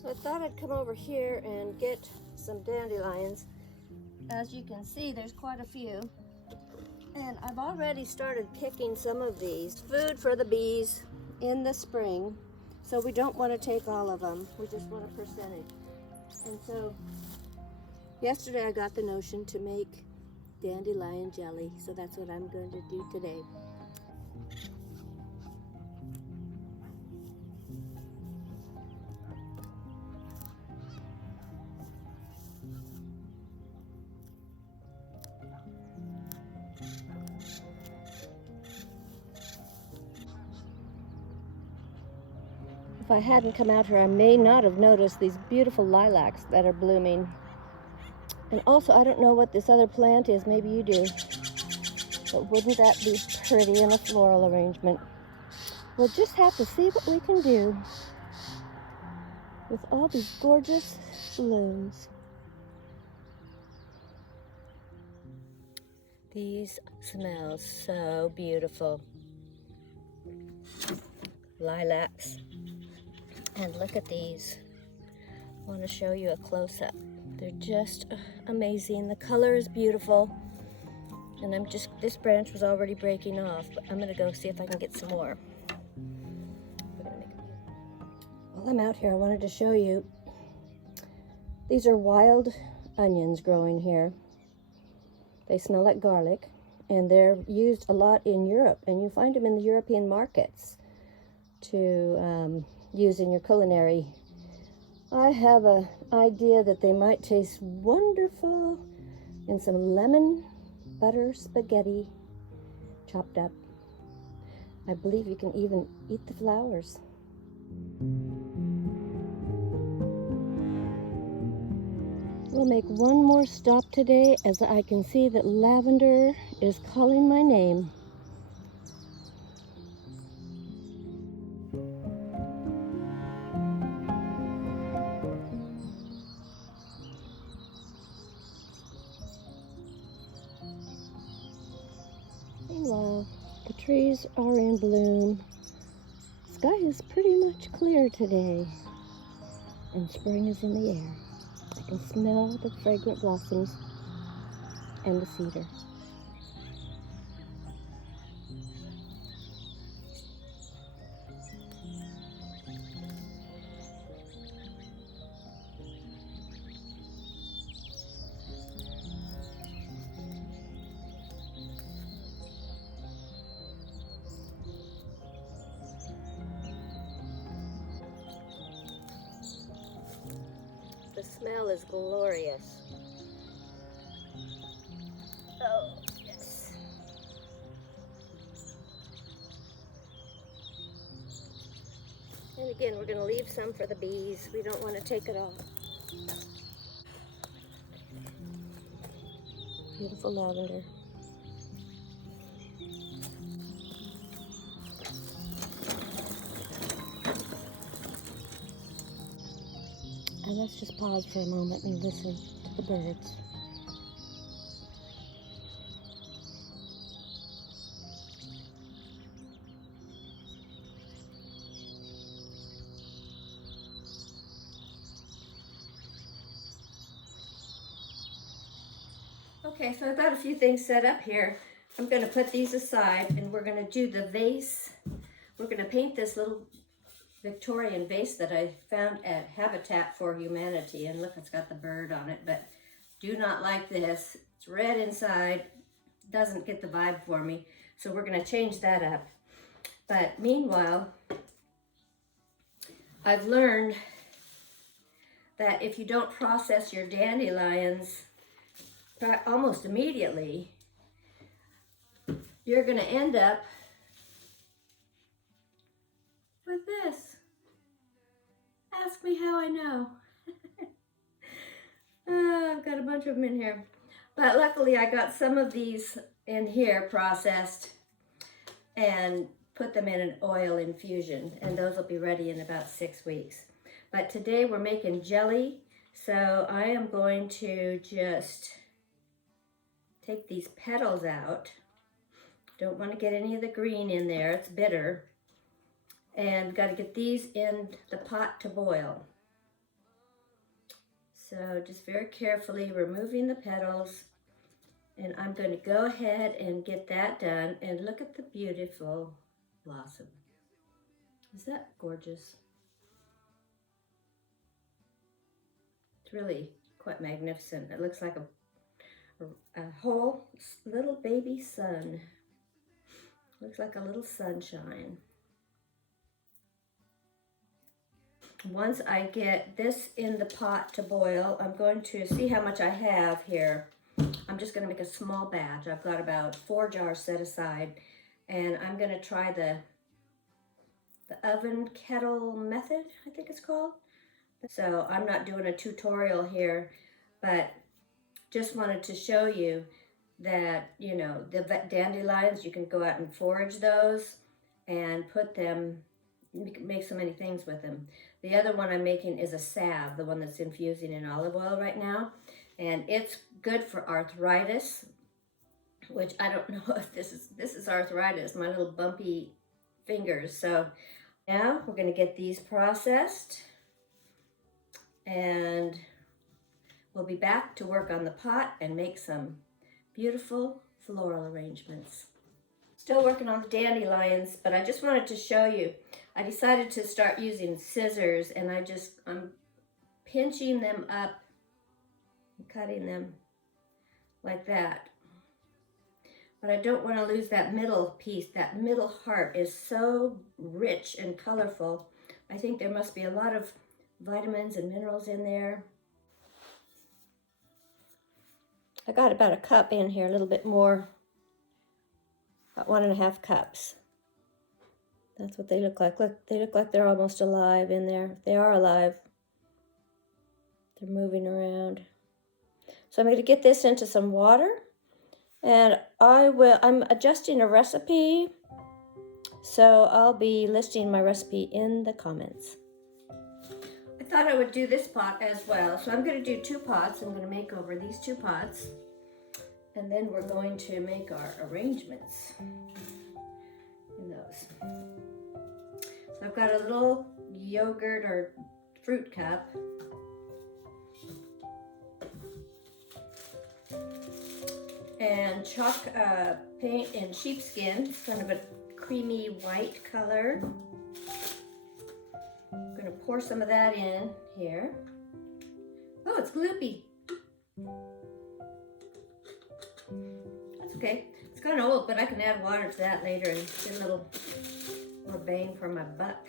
So I thought I'd come over here and get some dandelions. As you can see, there's quite a few. And I've already started picking some of these. Food for the bees in the spring. So we don't want to take all of them. We just want a percentage. And so yesterday I got the notion to make dandelion jelly. So that's what I'm going to do today. If I hadn't come out here, I may not have noticed these beautiful lilacs that are blooming. And also, I don't know what this other plant is. Maybe you do. But wouldn't that be pretty in a floral arrangement? We'll just have to see what we can do with all these gorgeous blooms. These smell so beautiful. Lilacs. And look at these. I want to show you a close-up. They're just amazing. The color is beautiful. And this branch was already breaking off, but I'm gonna go see if I can get some more. While I'm out here, I wanted to show you, these are wild onions growing here. They smell like garlic, and they're used a lot in Europe, and you find them in the European markets to use in your culinary. I have an idea that they might taste wonderful in some lemon butter spaghetti chopped up. I believe you can even eat the flowers. We'll make one more stop today, as I can see that lavender is calling my name. Meanwhile, the trees are in bloom. Sky is pretty much clear today, and spring is in the air. I can smell the fragrant blossoms and the cedar. The smell is glorious. Oh, yes. And again, we're going to leave some for the bees. We don't want to take it all. Beautiful lavender. And let's just pause for a moment and listen to the birds. Okay, so I've got a few things set up here. I'm going to put these aside, and we're going to do the vase. We're going to paint this little Victorian vase that I found at Habitat for Humanity. And look, it's got the bird on it, but do not like this. It's red inside. Doesn't get the vibe for me. So we're going to change that up. But meanwhile, I've learned that if you don't process your dandelions almost immediately, you're going to end up with this. Ask me how I know. I've got a bunch of them in here. But luckily I got some of these in here processed and put them in an oil infusion, and those will be ready in about 6 weeks. But today we're making jelly, so I am going to just take these petals out. Don't want to get any of the green in there, it's bitter. And got to get these in the pot to boil. So just very carefully removing the petals. And I'm going to go ahead and get that done. And look at the beautiful blossom. Is that gorgeous? It's really quite magnificent. It looks like a whole little baby sun. Looks like a little sunshine. Once I get this in the pot to boil, I'm going to see how much I have here. I'm just going to make a small batch. I've got about 4 jars set aside, and I'm going to try the oven kettle method, I think it's called. So I'm not doing a tutorial here, but just wanted to show you that, you know, the dandelions, you can go out and forage those and put them, you can make so many things with them. The other one I'm making is a salve, the one that's infusing in olive oil right now. And it's good for arthritis, which I don't know if this is arthritis, my little bumpy fingers. So now we're going to get these processed, and we'll be back to work on the pot and make some beautiful floral arrangements. Still working on the dandelions, but I just wanted to show you. I decided to start using scissors, and I'm pinching them up and cutting them like that. But I don't want to lose that middle piece. That middle heart is so rich and colorful. I think there must be a lot of vitamins and minerals in there. I got about a cup in here, a little bit more, about 1.5 cups. That's what they look like. Look, they look like they're almost alive in there. They are alive. They're moving around. So I'm going to get this into some water, and I'm adjusting a recipe, so I'll be listing my recipe in the comments. I thought I would do this pot as well, so I'm going to do 2 pots. I'm going to make over these 2 pots, and then we're going to make our arrangements in those. So I've got a little yogurt or fruit cup. And chalk paint in sheepskin. It's kind of a creamy white color. I'm going to pour some of that in here. Oh, it's gloopy. That's okay. It's kind of old, but I can add water to that later and get a little more bang for my buck.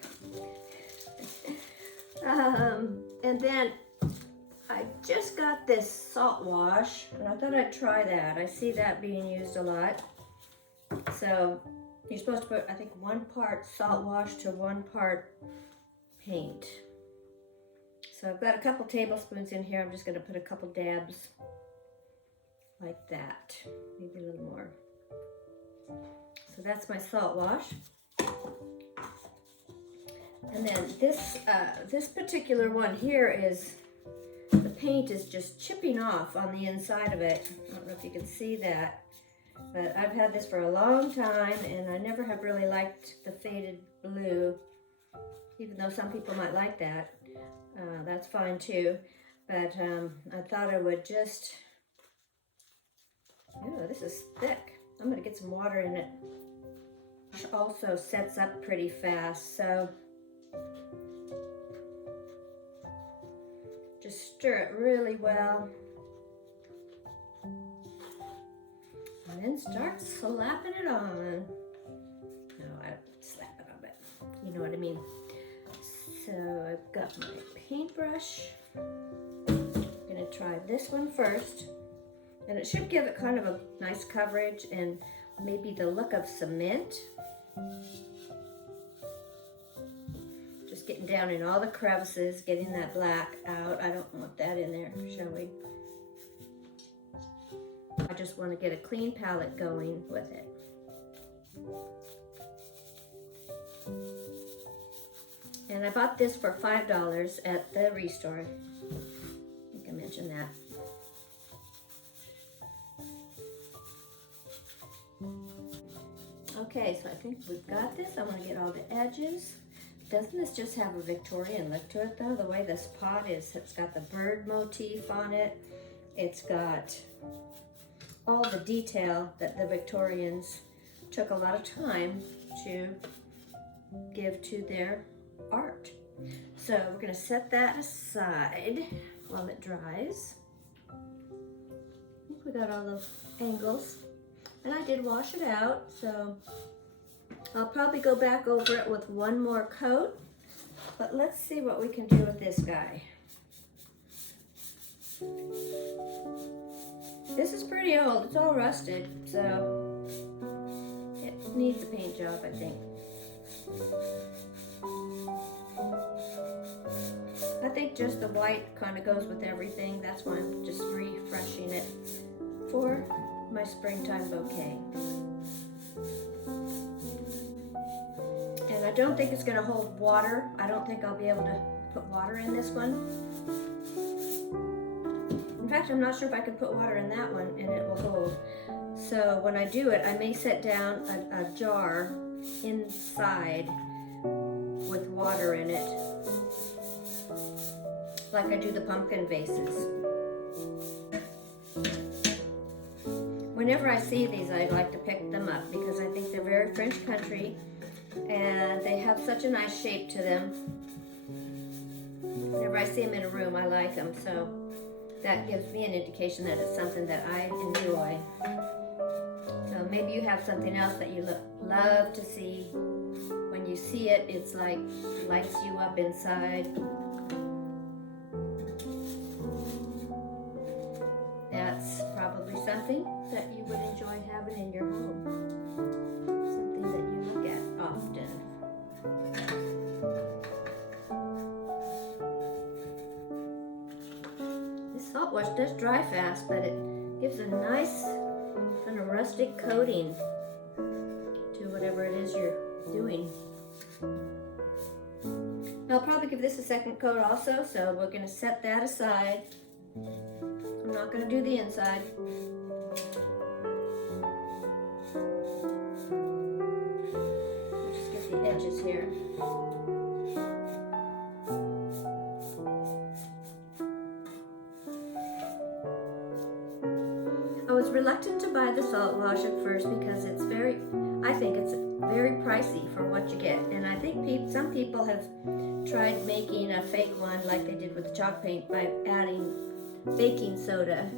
And then I just got this salt wash, and I thought I'd try that. I see that being used a lot. So you're supposed to put, I think, 1 part salt wash to 1 part paint. So I've got a couple tablespoons in here. I'm just going to put a couple dabs like that, maybe a little more. So that's my salt wash. And then this particular one here is, the paint is just chipping off on the inside of it. I don't know if you can see that, but I've had this for a long time, and I never have really liked the faded blue, even though some people might like that. That's fine too, but I thought I would just, oh, this is thick. I'm gonna get some water in it. It also sets up pretty fast, so just stir it really well, and then start slapping it on. No, I don't slap it on, but you know what I mean. So I've got my paintbrush. I'm gonna try this one first, and it should give it kind of a nice coverage and maybe the look of cement. Just getting down in all the crevices, getting that black out. I don't want that in there, shall we? I just want to get a clean palette going with it. And I bought this for $5 at the Restore. I think I mentioned that. Okay, so I think we've got this. I want to get all the edges Doesn't this just have a Victorian look to it though? The way this pot is, it's got the bird motif on it. It's got all the detail that the Victorians took a lot of time to give to their art. So we're gonna set that aside while it dries. I think we got all the angles. And I did wash it out, so I'll probably go back over it with one more coat. But let's see what we can do with this guy. This is pretty old, it's all rusted, so it needs a paint job, I think. I think just the white kind of goes with everything. That's why I'm just refreshing it for my springtime bouquet. And I don't think it's going to hold water. I don't think I'll be able to put water in this one. In fact, I'm not sure if I can put water in that one and it will hold. So when I do it, I may set down a jar inside with water in it, like I do the pumpkin vases. Whenever I see these, I like to pick them up because I think they're very French country and they have such a nice shape to them. Whenever I see them in a room, I like them, so that gives me an indication that it's something that I enjoy. So maybe you have something else that you love to see. When you see it, it's like lights you up inside. That's probably something that you would enjoy having in your home. Something that you look at often. This salt wash does dry fast, but it gives a nice kind of rustic coating to whatever it is you're doing. I'll probably give this a second coat also, so we're going to set that aside. I'm not going to do the inside. Just get the edges here. I was reluctant to buy the salt wash at first because it's I think it's very pricey for what you get. And I think some people have tried making a fake one like they did with the chalk paint by adding baking soda.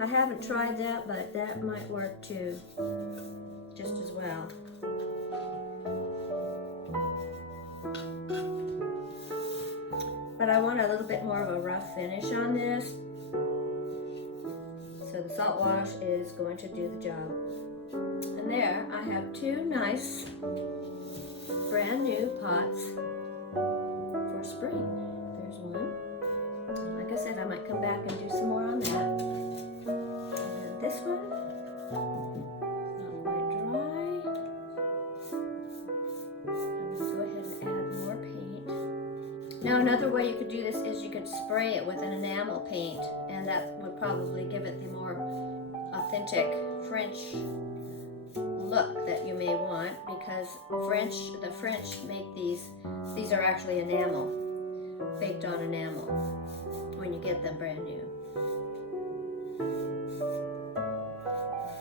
I haven't tried that, but that might work too, just as well. But I want a little bit more of a rough finish on this. So the salt wash is going to do the job. And there I have two nice brand new pots for spring. There's one. Like I said, I might come back and do some more on that. And this one, not quite dry. I'm going to go ahead and add more paint. Now another way you could do this is you could spray it with an enamel paint, and that would probably give it the more authentic French look that you may want, because the French make these are actually enamel, baked on enamel when you get them brand new.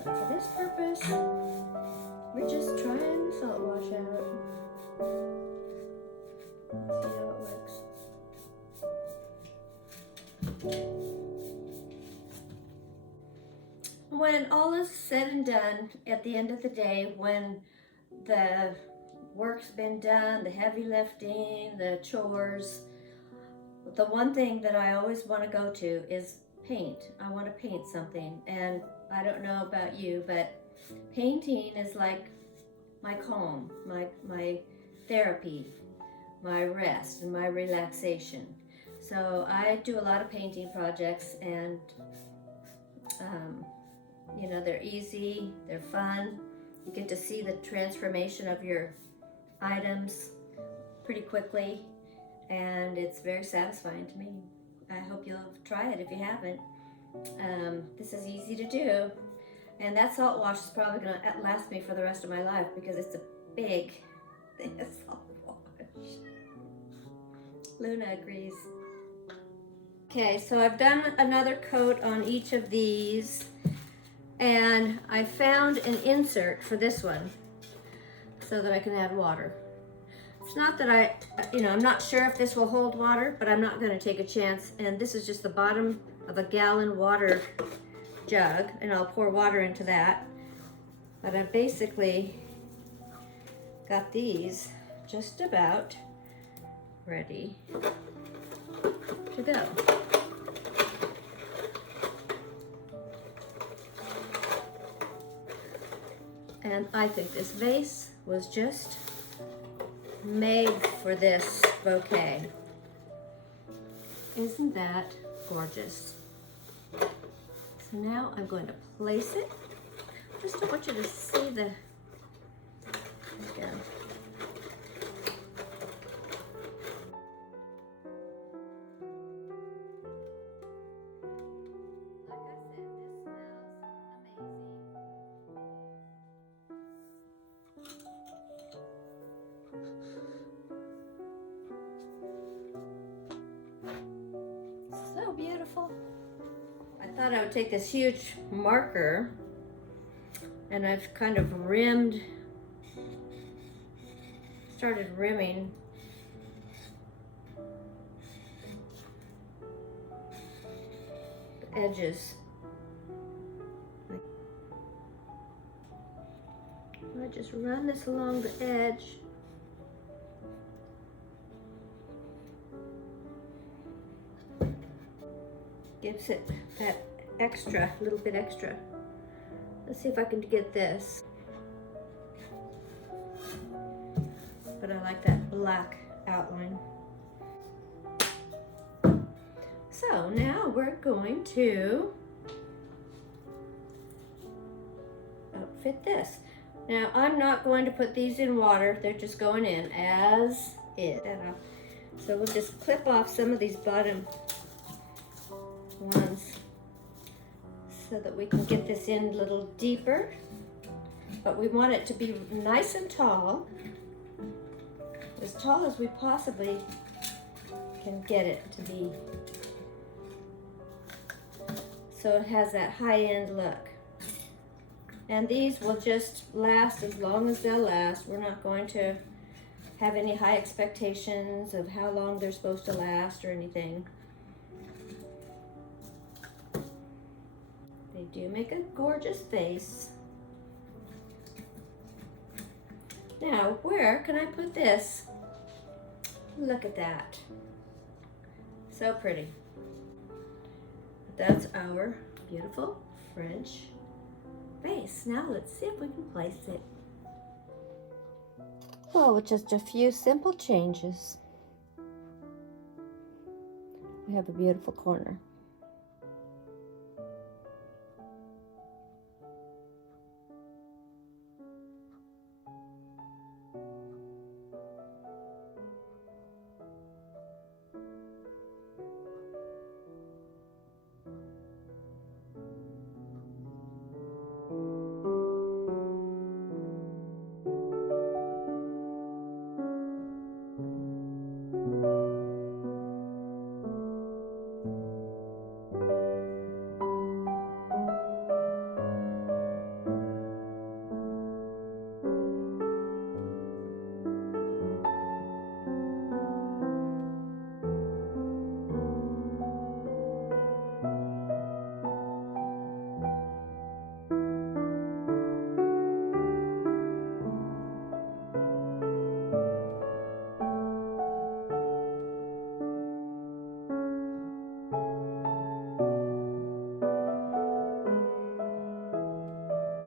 But for this purpose, we're just trying the salt wash out. Let's see how it works. When all is said and done, at the end of the day, when the work's been done, the heavy lifting, the chores, the one thing that I always want to go to is paint. I want to paint something, and I don't know about you, but painting is like my calm, my therapy, my rest, and my relaxation. So I do a lot of painting projects, and you know, they're easy, they're fun. You get to see the transformation of your items pretty quickly, and it's very satisfying to me. I hope you'll try it if you haven't. This is easy to do, and that salt wash is probably going to last me for the rest of my life because it's a big thing of salt wash. Luna agrees. Okay, so I've done another coat on each of these, and I found an insert for this one so that I can add water. It's not that I'm not sure if this will hold water, but I'm not going to take a chance. And this is just the bottom of a gallon water jug, and I'll pour water into that. But I've basically got these just about ready to go. And I think this vase was just made for this bouquet. Isn't that gorgeous? So now I'm going to place it. Just don't want you to see the, again. So beautiful. I thought I would take this huge marker, and I've kind of started rimming the edges. I just run this along the edge. Gives it that extra, little bit extra. Let's see if I can get this. But I like that black outline. So now we're going to outfit this. Now I'm not going to put these in water, they're just going in as is. So we'll just clip off some of these bottom ones so that we can get this in a little deeper, but we want it to be nice and tall, as tall as we possibly can get it to be, so it has that high-end look. And these will just last as long as they'll last. We're not going to have any high expectations of how long they're supposed to last or anything. They do make a gorgeous vase. Now, where can I put this? Look at that. So pretty. That's our beautiful French vase. Now let's see if we can place it. Well, with just a few simple changes, we have a beautiful corner.